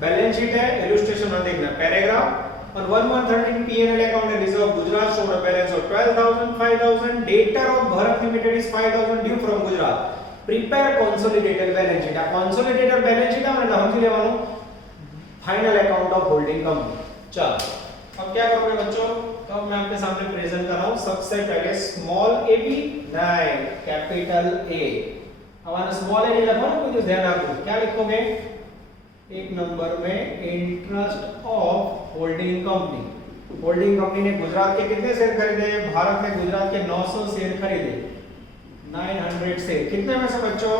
बैलेंस शीट है, इलस्ट्रेशन में देखना पैराग्राफ। और 1113 P&L account and reserve Gujarat showed a balance of 12,000 5,000. Debtor of Bharat Limited is 5,000 due from Gujarat. Prepare consolidated balance sheet. આ consolidated balance sheet આપણે સમજી લેવાનું final account of holding company. चलो अब क्या करोगे बच्चों, तो मैं आपके सामने प्रेजेंट कर रहा हूं। सबसे पहले स्मॉल ए बी नहीं कैपिटल ए। हमारा स्मॉल ए लिखो ना, कुछ ध्यान रखो क्या लिखोगे। एक नंबर में interest of holding company. Holding company ने गुजरात के कितने शेयर खरीदे, भारत ने गुजरात के 900 शेयर खरीदे, 900 शेयर। कितने में से बच्चों,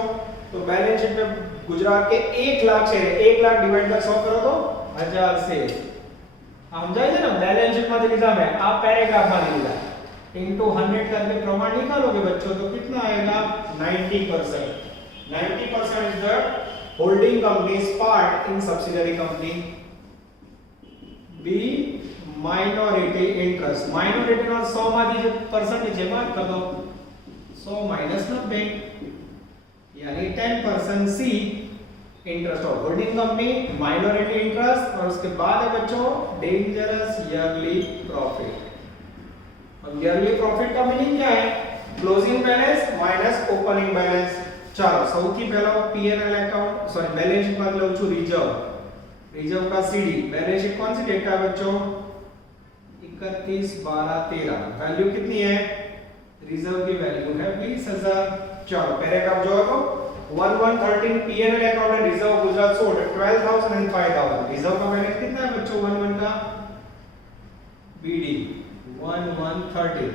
तो बैलेंस शीट में गुजरात के 1 लाख शेयर है। 1 लाख डिवाइड बाय 100 करो तो 1000 शेयर। समझाई છે ને, बैलेंस शीट માંથી લીધા मैं, आप पैराग्राफ में લીધા इनटू 100 करके प्रमाण निकालोगे बच्चों तो कितना आएगा 90%। 90% is the holding company's part in subsidiary company. B minority interest. Minority નો 100 માંથી જે परसेंटेज है मार्क कर दो, 100 माइनस 90 यानी 10%। C interest of holding company, minority interest, और उसके बाद है बच्चों डेंजरस ईयरली प्रॉफिट। अब ईयरली प्रॉफिट का मीनिंग क्या है, closing balance minus opening balance. चलो સૌથી પહેલા P&L account sorry balance sheet में लઉં છું रिजर्व। रिजर्व का सीडी बैलेंस शीट कौन सी डेट का है बच्चों 31 12 13। वैल्यू कितनी है, रिजर्व की वैल्यू है 20,000। चलो पैराग्राफ जो है तो 1113 P&L account and reserve Gujarat sold 12,000 and 5,000। Reserve का बैलेंस कितना है बच्चों 11 का, बीडी 1113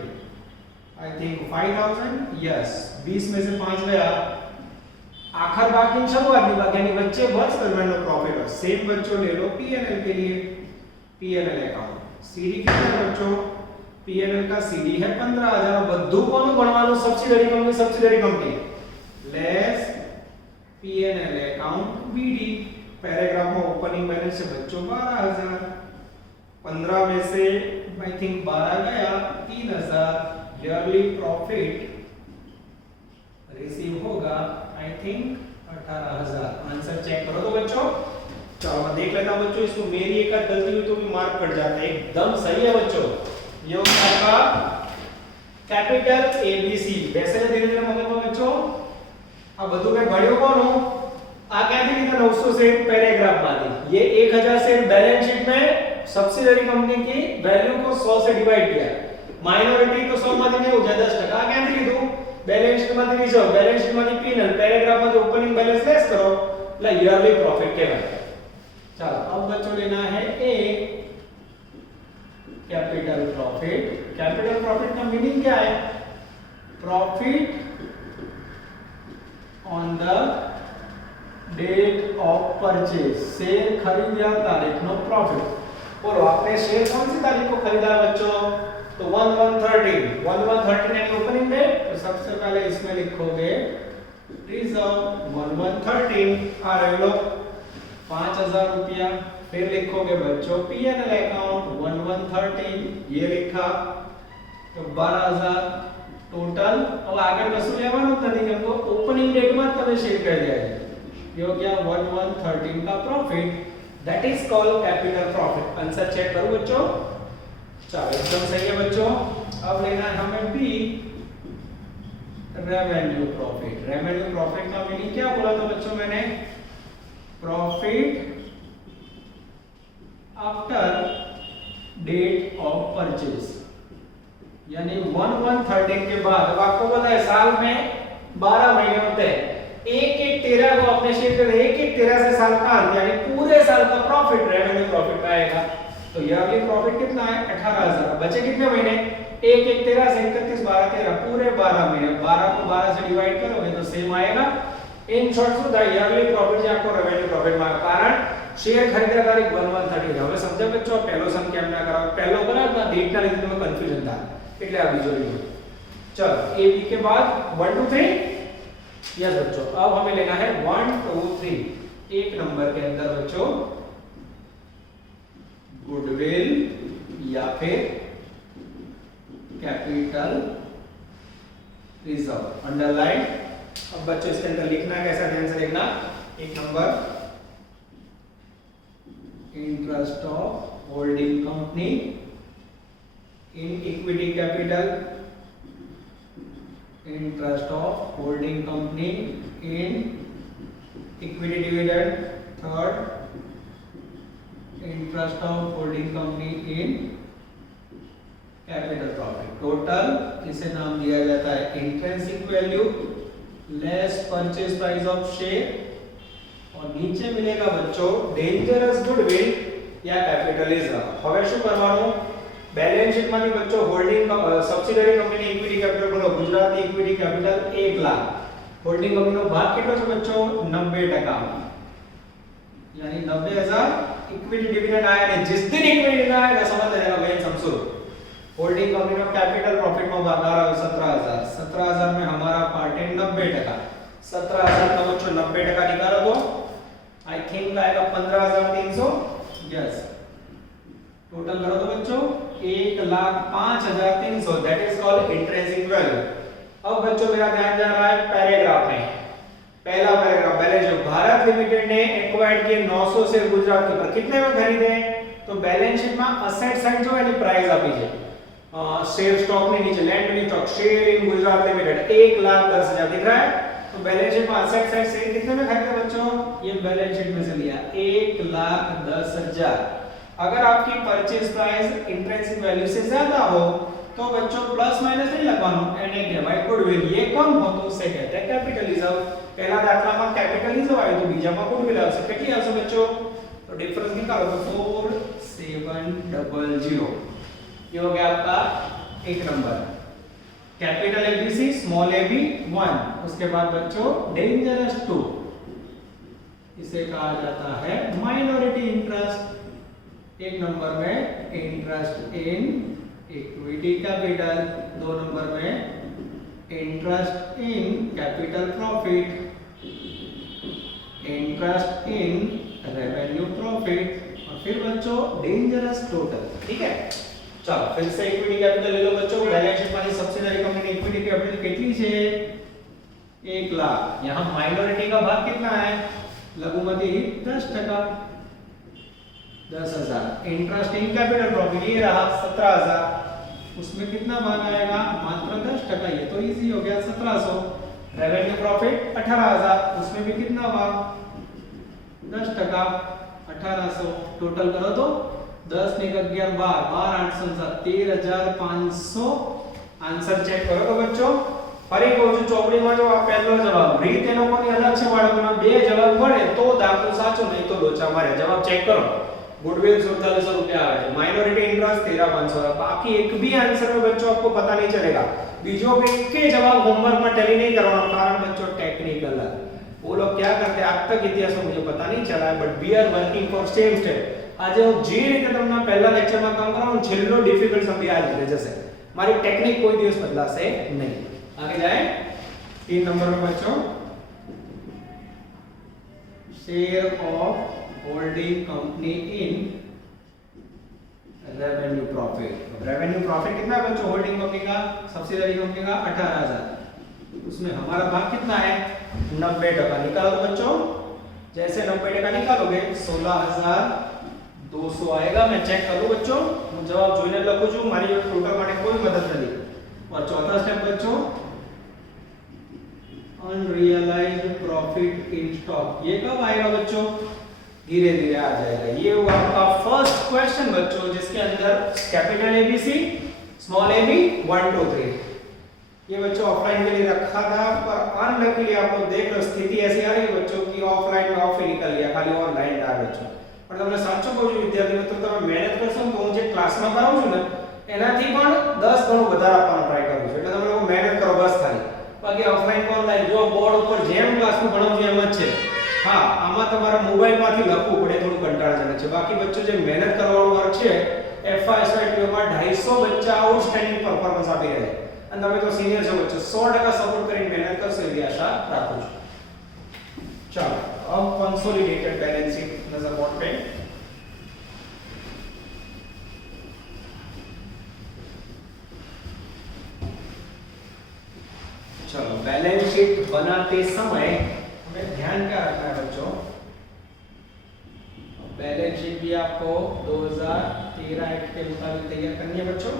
आई थिंक 5,000। यस 20 में से 5 गया, आखिर बाकी शुरुआत की बाकी यानी बच्चे वर्ष दरमियान प्रॉफिट और सेम बच्चों ले लो P&L के लिए। P&L अकाउंट सीडी कितना है बच्चों, P&L का सीडी है 15,000। બધું કોનું ગણવાનું, subsidiary company less P&L account BD. Paragraph में ओपनिंग बैलेंस है बच्चों 12,000। 15 में से आई थिंक 12 गया 3,000। ईयरली प्रॉफिट रिसीव होगा आई थिंक 18,000। आंसर चेक करो तो बच्चों चलो मैं देख लेता हूं बच्चों, इसको मेरी एक आध गलती हुई तो भी मार्क कट जाता है। एकदम सही है बच्चों, ये हो गया आपका कैपिटल एबीसी। वैसे ने धीरे धीरे मगजમાં बच्चों આ બધું કઈ ભણ્યો કોનું? આ ક્યાંથી લીધા? 900 से पैराग्राफ માંથી। ये 1000 से बैलेंस शीट में सब्सिडियरी कंपनी की वैल्यू को 100 से डिवाइड किया। माइनॉरिटी तो 100 માંથી नहीं हो जाए 10%। આ ક્યાંથી લીધું? बैलेंस शीट માંથી रिजर्व, बैलेंस शीट માંથી P&L, पैराग्राफ માંથી ओपनिंग बैलेंस लेस करो એટલે ईयरली प्रॉफिट કહેવાય। चलो अब बच्चों लेना है A capital profit. Capital profit का मीनिंग क्या है? Profit on the date of purchase, share खरीदा तारीख नो प्रॉफिट। बोलो आपने शेयर कौन सी तारीख को खरीदा बच्चों? तो 1113 यानी ओपनिंग डेट। तो सबसे पहले इसमें लिखोगे रिजर्व 1113 आ रहे लो 5000 रुपया। फिर लिखोगे बच्चों P&L अकाउंट 1113 ये लिखा तो 12000 टोटल। अब आगे कશું લેવાનું નથી કેમ કે ઓપનિંગ ડેટ માં તમે શેર કરી દે। ये हो गया 1113 का profit, that is called capital profit. Answer check करो बच्चों। चलो एकदम सही है बच्चों। अब लेना है हमें B revenue profit. Revenue profit का मीनिंग क्या बोला था बच्चों मैंने? Profit after date of purchase, यानी 1113 के बाद। अब आपको पता है साल में 12 महीने होते हैं। 1/13 को आपने शेयर कर 1/13 से साल का अंत यानी पूरे साल का प्रॉफिट रेवेन्यू प्रॉफिट आएगा। तो ईयरली प्रॉफिट कितना है? 18000। बचे कितने महीने? 1/13 से 31 12 13 पूरे 12 महीने। 12 को 12 से डिवाइड करोगे तो सेम आएगा। इन शॉर्ट શું થાય? યરલી પ્રોફિટ જે આખો રેવેન્યુ પ્રોફિટ માં કારણ શેર ખરીદા તારીખ 1113 હવે સમજ્યા બચ્ચો? પહેલો સમ કેમ ના કરાવ? પહેલો બરાબર ના ડેટ ના લીધે તમે કન્ફ્યુઝન થાય એટલે આ બીજો લીધો। चलो ए बी के बाद 1 2 3 यस बच्चों। अब हमें लेना है 1 2 3। एक नंबर के अंदर बच्चों गुडविल या फिर कैपिटल रिजर्व अंडरलाइन। अब बच्चों इसके अंदर लिखना कैसा? ध्यान से लिखना। एक नंबर interest of holding company in equity capital, interest of holding company in equity dividend. Third interest of holding company in capital profit. Total इसे नाम दिया जाता है intrinsic value less purchase price of share. और नीचे मिलेगा बच्चों डेंजरस गुडविल या कैपिटल रिजर्व। હવે શું કરવાનું? बैलेंस शीट માંથી बच्चों holding subsidiary company equity capital बोलो Gujarati equity capital 1 lakh. Holding company નો ભાગ કેટલો છે बच्चों? 90%। यानी 90000 इक्विटी डिविडेंड आया ने जिस दिन इक्विटी डिविडेंड आएगा समझ लेना मेन समझो। होल्डिंग कंपनी નો कैपिटल प्रॉफिट में भाग आ रहा है 17000। 17000 में हमारा पार्ट है 90%। 17000 का बच्चों 90% निकालो तो आई थिंक आएगा 15300। यस टोटल करो तो बच्चों 1,05,300 that is called intrinsic value. अब बच्चों मेरा ध्यान जा रहा है पैराग्राफ में। पहला paragraph balance sheet Bharat limited ने एक्वायर्ड किए 900 शेयर गुजरात के पर कितने में खरीदे? तो बैलेंस शीट में असेट साइड जो है एनी प्राइस આપી છે। शेयर स्टॉक में नीचे लैंड में stock share in Gujarat limited 1,10,000 दिख रहा है। तो बैलेंस शीट में असेट साइड से कितने में खरीदे बच्चों? ये बैलेंस शीट में से लिया 1,10,000। अगर आपकी परचेज प्राइस इंट्रिंसिक वैल्यू से ज्यादा हो तो बच्चों प्लस माइनस नहीं लगाना, एने कહેવાય गुडविल। ये कम हो तो उसे कहते हैं कैपिटल रिजर्व। पहला दाखलाમાં कैपिटल रिजर्व आयो तो बीजाમાં गुडविल આવશે। કેટલી આવશે बच्चों? तो डिफरेंस निकालो तो 4700। ये हो गया आपका एक number. Capital ABC small AB 1। उसके बाद बच्चों डेंजरस 2 इसे कहा जाता है माइनॉरिटी इंटरेस्ट। एक नंबर में इंटरेस्ट इन इक्विटी कैपिटल, 2 नंबर में interest in capital profit, interest in revenue profit और फिर बच्चों डेंजरस टोटल। ठीक है चलो फिर से इक्विटी कैपिटल ले लो बच्चों। बैलेंस शीट में सब्सिडियरी कंपनी इक्विटी कैपिटल कितनी है? 1 लाख। यहां माइनॉरिटी का भाग कितना है? लघुमती 10%। 10,000। इंटरेस्ट इन कैपिटल प्रॉफिट ये रहा 17,000, उसमें कितना भाग आएगा? मात्र 10%। ये तो इजी हो गया, 1700। रेवेन्यू प्रॉफिट 18,000, उसमें भी कितना भाग? 10%, 1800। टोटल करो तो 10 ने 11 12 12 8 13,500। आंसर चेक करो तो बच्चों ફરી કહું છું ચોપડીમાં જો આ પહેલો જવાબ રીત એનો કોઈ અલગ છે બાળકોના બે જવાબ મળે તો દાખલો સાચો નહીં તો લોચા મારે જવાબ ચેક કરો गुडविल 4700 रुपया आ है माइनॉरिटी इंटरेस्ट 13,500 बाकी एक भी आंसर में बच्चों आपको पता नहीं चलेगा बीजों के एक ही जवाब होमवर्क में टैली नहीं करवाना कारण बच्चों टेक्निकल है वो लोग क्या करते हैं आज तक इतिहास में मुझे पता नहीं चला है but we are working for same step आज હું જે રીતે તમને પહેલા લેક્ચરમાં કામ કરાવું છેલ્લો ડિફિકલ્ટ સમ આ રીતે જશે મારી ટેકનિક કોઈ દિવસ બદલાશે નહીં आगे जाए 3 नंबर में बच्चों share of holding company in revenue profit कितना है बच्चों होल्डिंग कंपनी का सब्सिडरी कंपनी का 18,000 उसमें हमारा भाग कितना है 90% निकालो तो बच्चों जैसे 90% निकालोगे 16,200 आएगा मैं चेक करूं बच्चों હું જવાબ જોઈને લખું છું મારી ટોટલ માટે कोई मदद नहीं और चौथा स्टेप बच्चों अनरियलाइज्ड प्रॉफिट इन स्टॉक ये कब आएगा बच्चों धीरे धीरे आ जाएगा ये हुआ आपका फर्स्ट क्वेश्चन बच्चों जिसके अंदर capital ABC small A B 1 2 3 ये बच्चों ऑफलाइन के लिए रखा था पर अनलकीली आप लोग देख लो स्थिति ऐसी आ रही है बच्चों की ऑफलाइन में ऑफ ही निकल गया खाली ऑनलाइन आ बच्चों पर તમને સાચું કહું છું વિદ્યાર્થી મિત્રો તમે મહેનત કરશો તો હું જે ક્લાસમાં કરાવું છું ને એનાથી પણ 10 ગણું વધારે આપવાનો ટ્રાય કરું છું એટલે તમે લોકો મહેનત કરો બસ ખાલી બાકી ઓફલાઈન ઓનલાઈન જો બોર્ડ ઉપર જેમ ક્લાસમાં ભણાવું છું એમ જ છે હા આમાં તમારા મોબાઈલમાંથી લખવું પડે થોડું કંટાળાજનક છે બાકી બચ્ચો જે મહેનત કરવાનો વર્ક છે FYSYTO માં 250 બચ્ચા આઉટસ્ટેન્ડિંગ પરફોર્મન્સ આપી રહ્યા છે અને તમે તો સિનિયર છો બચ્ચો 100% સપોર્ટ કરીને મહેનત કરશો એવી આશા રાખું છું चलो अब कंसोलिडेटेड बैलेंस शीट नजर बोर्ड पे चलो बैलेंस शीट बनाते समय हमें ध्यान क्या रखना है बच्चों बैलेंस शीट भी आपको 2013 एक्ट के मुताबिक तैयार करनी है बच्चों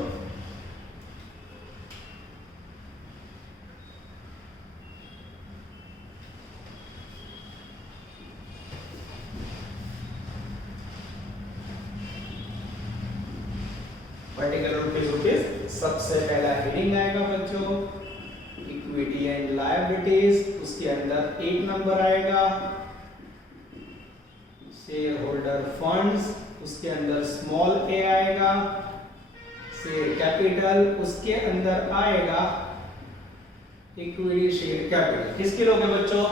पर्टिकुलर रुपीस सबसे पहला हेडिंग आएगा बच्चों इक्विटी एंड लायबिलिटीज उसके अंदर 1 नंबर आएगा शेयर होल्डर फंड्स उसके अंदर स्मॉल ए आएगा शेयर कैपिटल उसके अंदर आएगा इक्विटी शेयर कैपिटल किसके लोगे बच्चों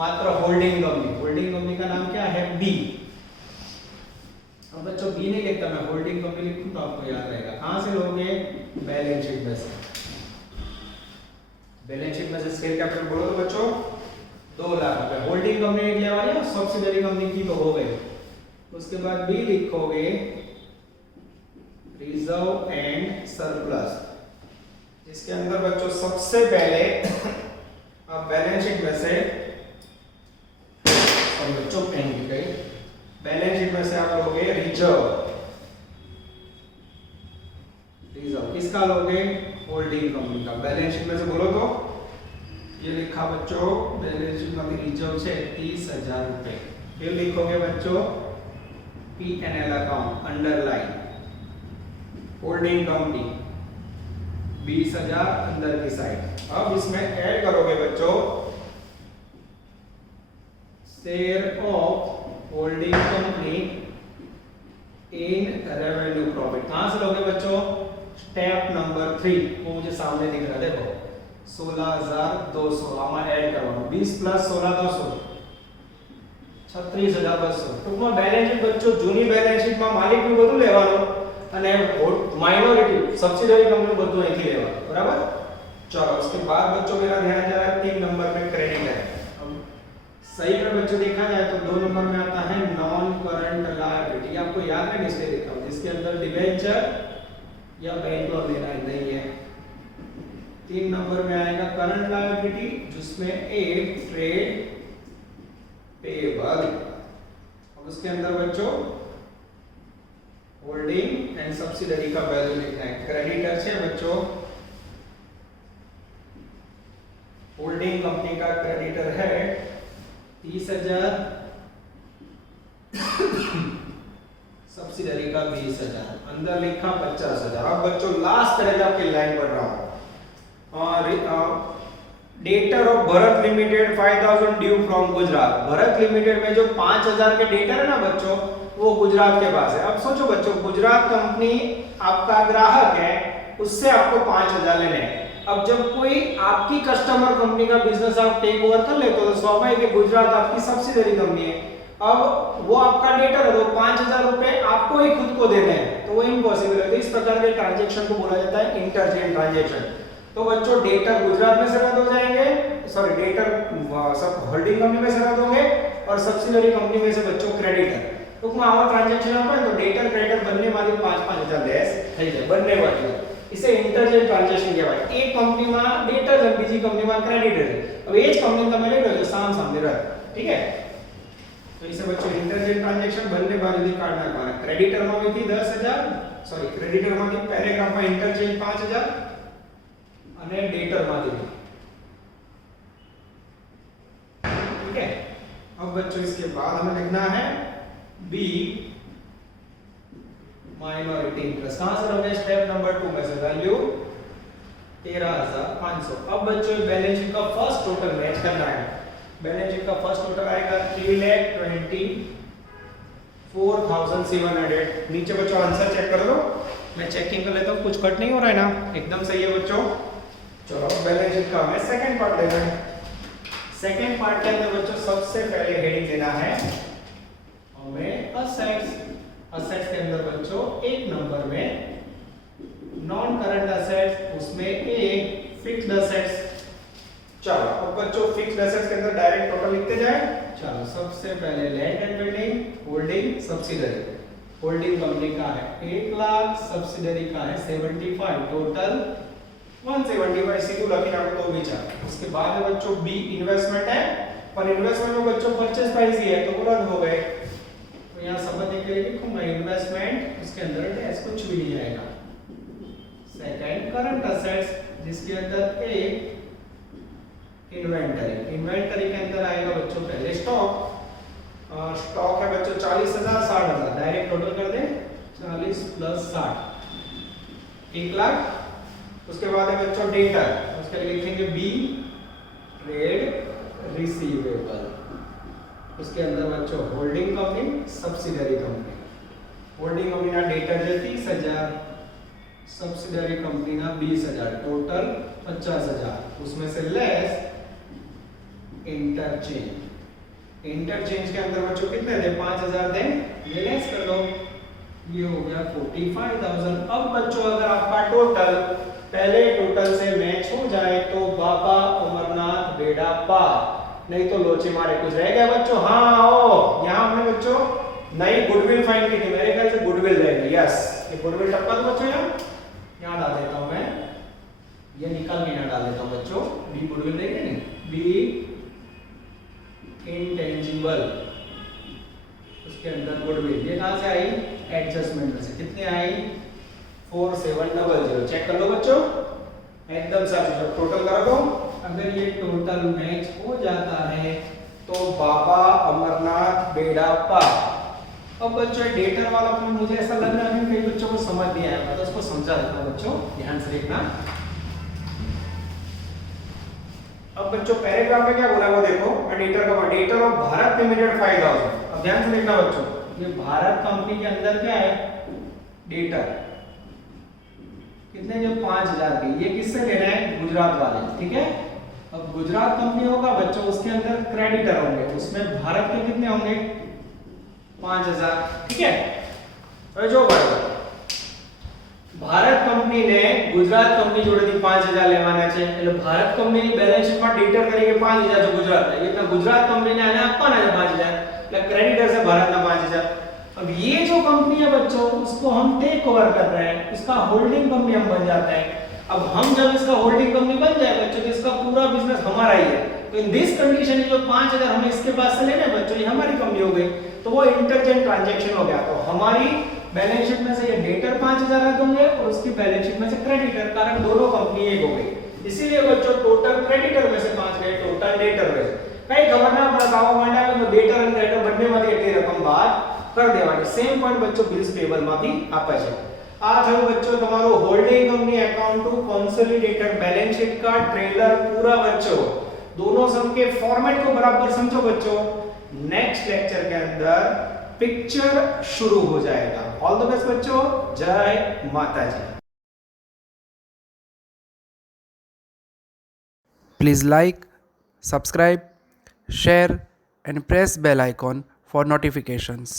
मात्र होल्डिंग कंपनी का नाम क्या है बी अब बच्चों बी नहीं लिखता मैं होल्डिंग कंपनी लिखूं तो आपको याद रहेगा कहां से लोगे बैलेंस शीट में से बैलेंस शीट में से शेयर कैपिटल बोलो तो बच्चों 2 लाख रुपए होल्डिंग कंपनी ने लिया वाली सब्सिडरी कंपनी की तो हो गई उसके बाद बी लिखोगे रिजर्व एंड सरप्लस जिसके अंदर बच्चों सबसे पहले आप बैलेंस शीट में से और बच्चों पेन लिख गई बैलेंस शीट में से आप लोगे रिजर्व किसका लोगे होल्डिंग कंपनी का बैलेंस शीट में से बोलो तो ये लिखा बच्चों बैलेंस शीट में रिजर्व से 30,000 रुपए फिर लिखोगे बच्चों P&L account underline holding company 20,000 अंदर की साइड अब इसमें ऐड करोगे बच्चों share of holding company in revenue profit कहां से लोगे बच्चों स्टेप नंबर 3 वो मुझे सामने दिख रहा है देखो 16,200 આમાં એડ કરવાનું 20 + 16,200 36,200 ટૂંકમાં બેલેન્સ શીટ બચ્ચો જૂની બેલેન્સ શીટમાં માલિકનું બધું લેવાનું અને માઇનોરિટી સબસિડરી કંપની બધું અહીંથી લેવાનું બરાબર चलो उसके बाद बच्चों मेरा ध्यान जा रहा है 3 नंबर पे क्रेडिट है सही में बच्चों देखा जाए तो 2 नंबर में आता है नॉन करंट लायबिलिटी आपको याद है इसलिए देखा हूं जिसके अंदर डिबेंचर या बैंक लोन लेना ही नहीं है 3 नंबर में आएगा करंट लायबिलिटी जिसमें ए ट्रेड पेबल और उसके अंदर बच्चों होल्डिंग एंड सब्सिडरी का वैल्यू लिखना है। क्रेडिटर છે बच्चों, होल्डिंग कंपनी का क्रेडिटर है 30,000, सब्सिडरी का 20,000, अंदर लिखा 50,000। अब बच्चों लास्ट पैराग्राफ की लाइन पढ़ रहा हूं। Debtor of Bharat limited 5,000 due from Gujarat. Bharat limited में जो 5,000 के डेटर है ना बच्चों, वो गुजरात के पास है। अब सोचो बच्चों, गुजरात कंपनी आपका ग्राहक है, उससे आपको 5,000 लेने हैं। अब जब कोई आपकी कस्टमर कंपनी का बिजनेस आप टेक ओवर कर लेते हो तो स्वाभाविक है गुजरात आपकी सब्सिडरी कंपनी है, अब वो आपका डेटर है तो 5,000 रुपए आपको ही खुद को देने हैं, तो वो इम्पॉसिबल है। तो इस प्रकार के ट्रांजैक्शन को बोला जाता है इंटरचेंज ट्रांजैक्शन। तो बच्चों डेटर गुजरात में से रद्द हो जाएंगे, सॉरी डेटर सब होल्डिंग कंपनी में से रद्द होंगे और सब्सिडरी कंपनी में से बच्चों क्रेडिटर। तो आवा ट्रांजैक्शन आपे तो डेटर क्रेडिटर બંને માંથી 5,000 લેસ થઈ જાય, બંને બાજુ इसे इंटरचेंज ट्रांजैक्शन કહેવાય। एक कंपनी में डेटर है, બીજી कंपनी में क्रेडिटर है। अब એ જ कंपनी તમે લઈ લો છો સામ સામે રહે, ठीक है। तो इसे बच्चों इंटरचेंज ट्रांजैक्शन બંને બાજુથી કાઢ નાખવાના। ક્રેડિટર માંથી 10,000, સॉरी ક્રેડિટર માંથી પેરેગ્રાફ में इंटरचेंज 5,000 અને डेटर માંથી, ठीक है। अब बच्चों इसके बाद हमें लिखना है बी माइनॉरिटी इंटरेस्ट। कहां से लोगे? स्टेप नंबर 2 में से वैल्यू 13,500। अब बच्चों बैलेंस शीट का फर्स्ट टोटल मैच करना है। बैलेंस शीट का फर्स्ट टोटल आएगा 3,24,700। नीचे बच्चों आंसर चेक कर लो, मैं चेकिंग कर लेता हूं, कुछ कट नहीं हो रहा है ना, एकदम सही है बच्चों। चलो बैलेंस शीट का हमें सेकंड पार्ट लेना है। सेकंड पार्ट के अंदर बच्चों सबसे पहले हेडिंग देना है हमें असेट्स। असेट्स के अंदर बच्चों एक नंबर में नॉन करंट असेट्स, उसमें एक फिक्स्ड असेट्स। चलो अब बच्चों फिक्स्ड असेट्स के अंदर डायरेक्ट टोटल लिखते जाए। चलो सबसे पहले land and building, holding, subsidiary. Holding company का है 1 लाख, सब्सिडरी का है 75, टोटल 175 सीधू लखी नाखो तो विचार। उसके बाद है बच्चों बी इन्वेस्टमेंट है, पर इन्वेस्टमेंट में बच्चों परचेज प्राइस ही है तो वो रद्द हो गए। तो यहां समझने के लिए लिखूंगा इन्वेस्टमेंट, उसके अंदर डैश कुछ भी नहीं आएगा। सेकंड करंट असेट्स, जिसके अंदर एक इन्वेंटरी। इन्वेंटरी के अंदर आएगा बच्चों पहले स्टॉक। स्टॉक है बच्चों 40,000, 60,000, डायरेक्ट टोटल कर दें 40 प्लस 60 1 लाख। उसके बाद है बच्चों डेटर, उसके लिए लिखेंगे बी ट्रेड रिसीवेबल। उसके अंदर बच्चों holding company, subsidiary company. Holding company ना डेटर है 30,000, सब्सिडरी कंपनी ना 20,000, टोटल 50,000। उसमें से लेस इंटरचेंज। इंटरचेंज के अंदर बच्चों कितने दे? 5,000 दे, ये लेस कर दो, ये हो गया 45,000। अब बच्चों अगर आपका टोटल पहले टोटल से मैच हो जाए तो बाबा अमरनाथ बेड़ा पार, नहीं तो लोचे मारे। कुछ रह गया बच्चों? हाँ आओ, यहाँ हमने बच्चं नई गुडविल फाइंड की थी, मेरे ख्याल से गुडविल रहेगी। यस, ये गुडविल टपका दो बच्चों, यहाँ डाल देता हूँ मैं, ये निकाल के यहाँ डाल देता हूँ बच्चों। बी गुडविल रहेगी नहीं, बी इंटेंजिबल, उसके अंदर गुडविल। ये कहाँ से आई? एडजस्टमेंट में से। कितने आई? 4700। चेक कर लो बच्चों, एकदम सच। जब टोटल कर दो, अगर ये टोटल मैच हो जाता है तो बाबा अमरनाथ बेड़ा पार। अब बच्चों डेटर वाला पॉइंट मुझे ऐसा लग रहा है कि कई बच्चों को समझ नहीं आया, मैं तो उसको समझा देता हूं बच्चों, ध्यान से देखना। अब बच्चों पैराग्राफ में क्या बोला वो देखो, डेटर का डेटर ऑफ भारत लिमिटेड 5,000। अब ध्यान से देखना बच्चों, ये भारत कंपनी के अंदर क्या है? डेटर कितने? जो 5,000 की। ये किससे लेना है? गुजरात वाले, ठीक है। अब गुजरात कंपनी होगा बच्चों, उसके अंदर क्रेडिटर होंगे, उसमें भारत के कितने होंगे? 5,000, ठीक है। और जो भारत कंपनी ने गुजरात कंपनी जोड़ेથી 5,000 લેવાના છે, એટલે ભારત કંપનીની બેલેન્સ શીટમાં ડેટર તરીકે 5,000 છે गुजरात है, એટલે गुजरात कंपनी ने आने આપવાના છે 5,000, એટલે क्रेडिटर से भारत ना 5,000। अब ये जो कंपनी है बच्चों, उसको हम टेक ओवर कर रहे हैं, इसका होल्डिंग कंपनी हम बन जाते हैं। अब हम जब इसका होल्डिंग कंपनी बन जाए बच्चों, तो इसका पूरा बिजनेस हमारा ही है। तो इन दिस कंडीशन ये जो 5,000 हमें इसके पास से लेने बच्चों, ये हमारी कंपनी हो गई, तो वो इंटरचेंज ट्रांजैक्शन हो गया। तो हमारी बैलेंस शीट में से ये डेटर 5000 रख होंगे और उसकी बैलेंस शीट में से क्रेडिटर, कारण दोनों कंपनी एक हो गई। इसीलिए बच्चों टोटल क्रेडिटर में से 5 गए, टोटल डेटर में से કઈ ખબર ના પડે કાવા માંડ્યા તો ડેટર અને ક્રેડિટર બંનેમાંથી એટલી રકમ બાદ કરી દેવાની। સેમ પોઈન્ટ બચ્ચો બિલ્સ પેબલ માં બી આપે છે। આ થયું બચ્ચો તમારો holding company account to consolidated balance sheet का ट्रेलर पूरा बच्चों। दोनों सम के फॉर्मेट को बराबर समझो बच्चों। नेक्स्ट लेक्चर के अंदर पिक्चर शुरू हो जाएगा। ऑल द बेस्ट बच्चों, जय माता जी। Please like, subscribe, share and press bell icon for notifications.